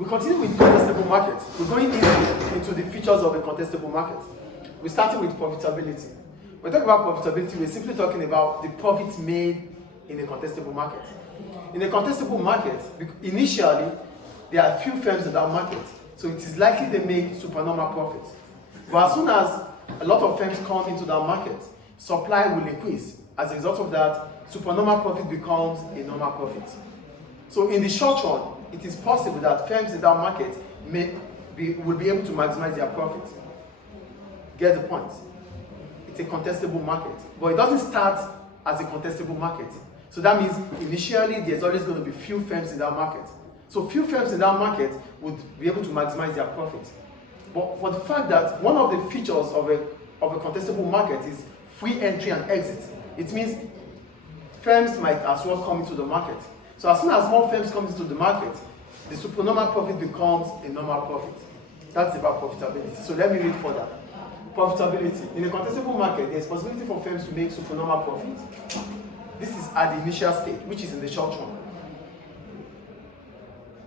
We continue with contestable market. We're going into the features of a contestable market. We're starting with profitability. When we talk about profitability, we're simply talking about the profits made in a contestable market. In a contestable market, initially, there are few firms in that market, so it is likely they make supernormal profits. But as soon as a lot of firms come into that market, supply will increase. As a result of that, supernormal profit becomes a normal profit. So in the short run, it is possible that firms in that market will be able to maximize their profits. Get the point? It's a contestable market, but it doesn't start as a contestable market. So that means initially there's always going to be few firms in that market. So few firms in that market would be able to maximize their profits. But for the fact that one of the features of a contestable market is free entry and exit, it means firms might as well come into the market. So as soon as more firms come into the market, the supernormal profit becomes a normal profit. That's about profitability. So let me read further. Profitability. In a contestable market, there's possibility for firms to make supernormal profits. This is at the initial stage, which is in the short run.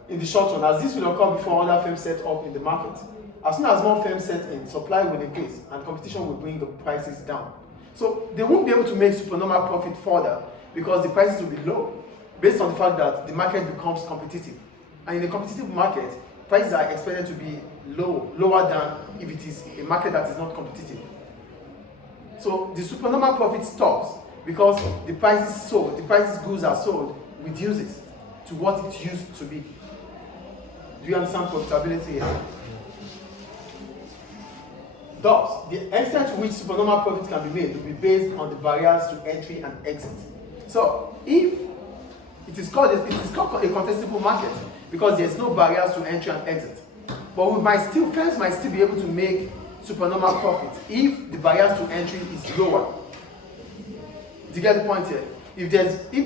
In the short run, as this will occur before other firms set up in the market. As soon as more firms set in, supply will increase and competition will bring the prices down. So they won't be able to make supernormal profit further because the prices will be low, based on the fact that the market becomes competitive. And in a competitive market, prices are expected to be lower than if it is a market that is not competitive. So the supernormal profit stops because the prices goods are sold reduces to what it used to be. Do you understand profitability here? Thus, the extent to which supernormal profit can be made will be based on the barriers to entry and exit. So if it is called a contestable market because there's no barriers to entry and exit. But firms might still be able to make supernormal profits if the barriers to entry is lower. Do you get the point here? If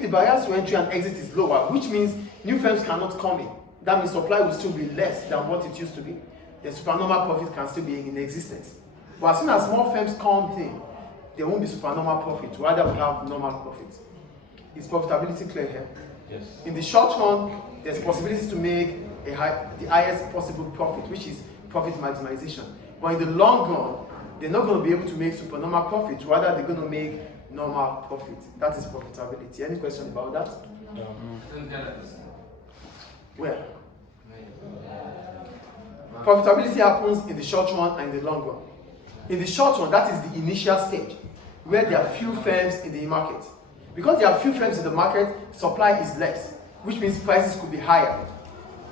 the barriers to entry and exit is lower, which means new firms cannot come in, that means supply will still be less than what it used to be. The supernormal profit can still be in existence. But as soon as more firms come in, there won't be supernormal profit. Rather, we have normal profit. Is profitability clear here? Yes. In the short run, there's possibilities to make the highest possible profit, which is profit maximization. But in the long run, they're not going to be able to make supernormal profit. Rather, they're going to make normal profit. That is profitability. Any question about that? Where? Profitability happens in the short run and in the long run. In the short run, that is the initial stage, where there are few firms in the market. Because there are few firms in the market, supply is less, which means prices could be higher.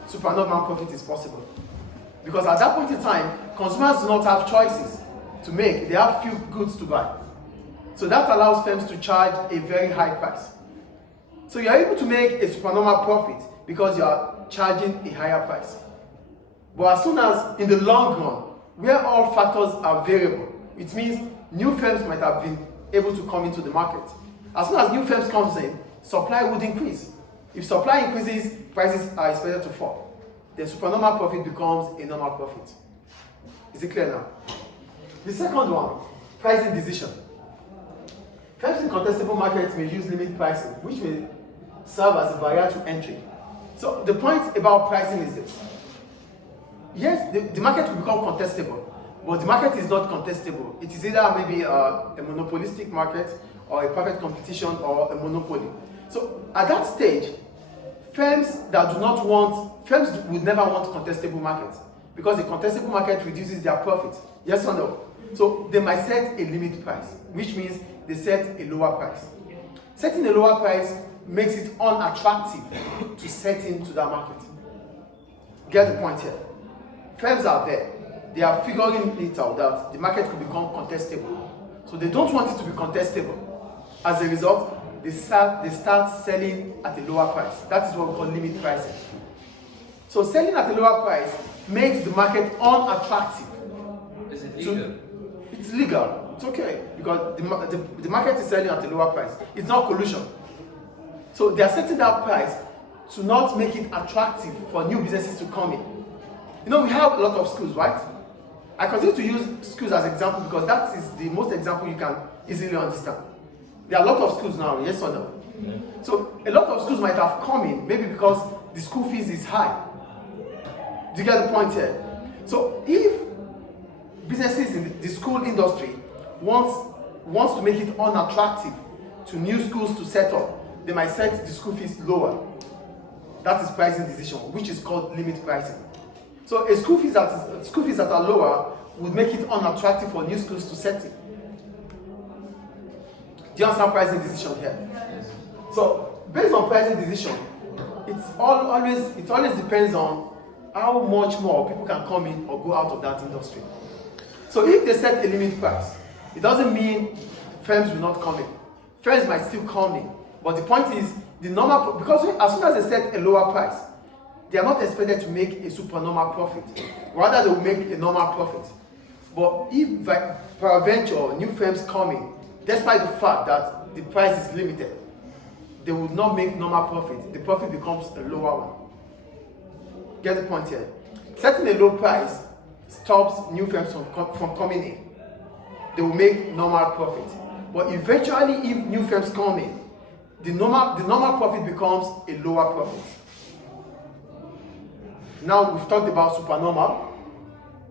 Supernormal profit is possible. Because at that point in time, consumers do not have choices to make. They have few goods to buy. So that allows firms to charge a very high price. So you are able to make a supernormal profit because you are charging a higher price. But as soon as in the long run, where all factors are variable, it means new firms might have been able to come into the market. As soon as new firms comes in, supply would increase. If supply increases, prices are expected to fall. The supernormal profit becomes a normal profit. Is it clear now? The second one, pricing decision. Firms in contestable markets may use limit pricing, which may serve as a barrier to entry. So the point about pricing is this. Yes, the market will become contestable, but the market is not contestable. It is either maybe a monopolistic market or a perfect competition or a monopoly. So at that stage, firms would never want contestable markets because the contestable market reduces their profit. Yes or no? So they might set a limit price, which means they set a lower price. Setting a lower price makes it unattractive to set into that market. Get the point here? Firms are there. They are figuring it out that the market could become contestable. So they don't want it to be contestable. As a result, they start selling at a lower price. That is what we call limit pricing. So selling at a lower price makes the market unattractive. Is it legal? It's legal. It's okay because the market is selling at a lower price. It's not collusion. So they are setting that price to not make it attractive for new businesses to come in. You know, we have a lot of schools, right? I continue to use schools as an example because that is the most example you can easily understand. There are a lot of schools now, yes or no? So a lot of schools might have come in, maybe because the school fees is high. Do you get the point here? So if businesses in the school industry wants to make it unattractive to new schools to set up, they might set the school fees lower. That is pricing decision, which is called limit pricing. So a school fees that are lower would make it unattractive for new schools to set it. Do you understand pricing decision here? So based on pricing decision, it always depends on how much more people can come in or go out of that industry. So if they set a limit price, it doesn't mean firms will not come in. Firms might still come in, but the point is because as soon as they set a lower price, they are not expected to make a supernormal profit. Rather, they will make a normal profit. But if peradventure new firms come in, despite the fact that the price is limited, they would not make normal profit. The profit becomes a lower one. Get the point here? Setting a low price stops new firms from coming in. They will make normal profit. But eventually, if new firms come in, the normal profit becomes a lower profit. Now we've talked about supernormal,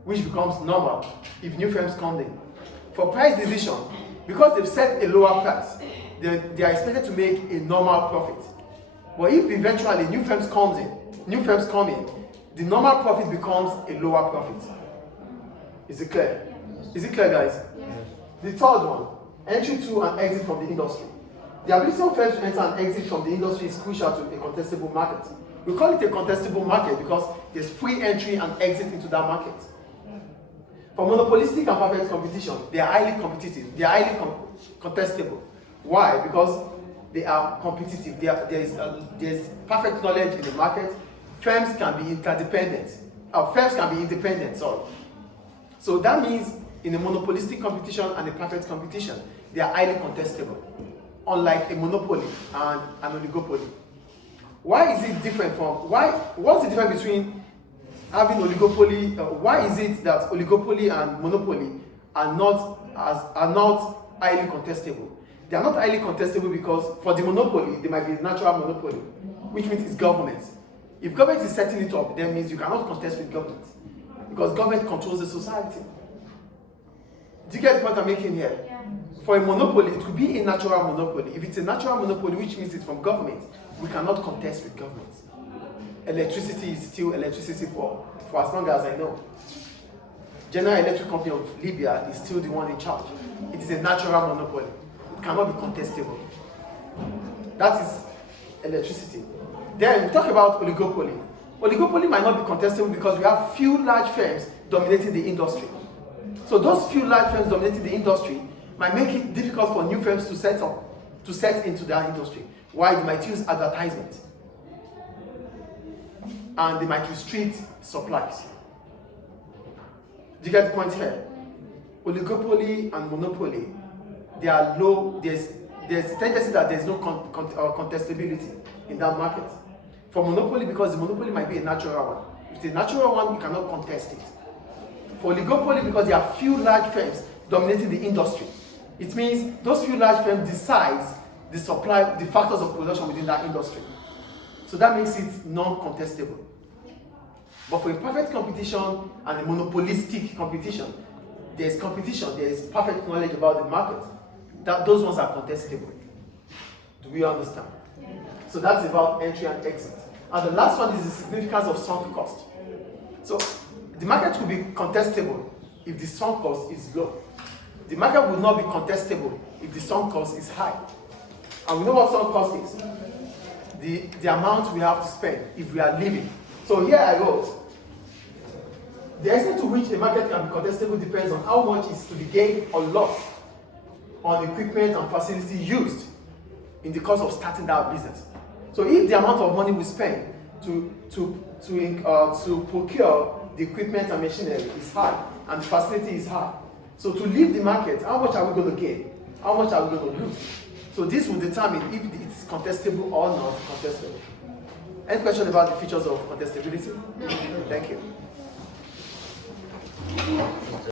which becomes normal if new firms come in. For price decision, because they've set a lower price, they are expected to make a normal profit. But if eventually new firms come in, the normal profit becomes a lower profit. Is it clear? Is it clear, guys? Yes. The third one, entry to and exit from the industry. The ability of firms to enter and exit from the industry is crucial to a contestable market. We call it a contestable market because there's free entry and exit into that market. For monopolistic and perfect competition, they are highly competitive. They are highly contestable. Why? Because they are competitive. There's perfect knowledge in the market. Firms can be interdependent. Firms can be independent, sorry. So that means in a monopolistic competition and a perfect competition, they are highly contestable, unlike a monopoly and an oligopoly. Why is it different what's the difference between having oligopoly? Why is it that oligopoly and monopoly are not highly contestable? They are not highly contestable because for the monopoly, there might be a natural monopoly, which means it's government. If government is setting it up, that means you cannot contest with government because government controls the society. Do you get the point I'm making here? Yeah. For a monopoly, it could be a natural monopoly. If it's a natural monopoly, which means it's from government, we cannot contest with government. Electricity is still electricity for as long as I know. General Electric Company of Libya is still the one in charge. It is a natural monopoly. It cannot be contestable. That is electricity. Then we talk about oligopoly. Oligopoly might not be contestable because we have few large firms dominating the industry. So those few large firms dominating the industry might make it difficult for new firms to set into that industry. Why? They might use advertisement. And they might restrict supplies. Do you get the point here? Oligopoly and monopoly, they are low. There's tendency that there's no contestability in that market. For monopoly, because the monopoly might be a natural one. If it's a natural one, you cannot contest it. For oligopoly, because there are few large firms dominating the industry, it means those few large firms decide the supply, the factors of production within that industry. So that makes it non-contestable. But for a perfect competition and a monopolistic competition, there is perfect knowledge about the market. Those ones are contestable. Do we understand? Yeah. So that's about entry and exit. And the last one is the significance of sunk cost. So the market will be contestable if the sunk cost is low. The market will not be contestable if the sunk cost is high. And we know what sunk cost is. The amount we have to spend if we are leaving. So here I wrote, the extent to which a market can be contestable depends on how much is to be gained or lost on equipment and facility used in the course of starting that business. So if the amount of money we spend to procure the equipment and machinery is high and the facility is high, so to leave the market, how much are we going to gain? How much are we going to lose? So this will determine if it's contestable or not contestable. Any question about the features of contestability? Thank you.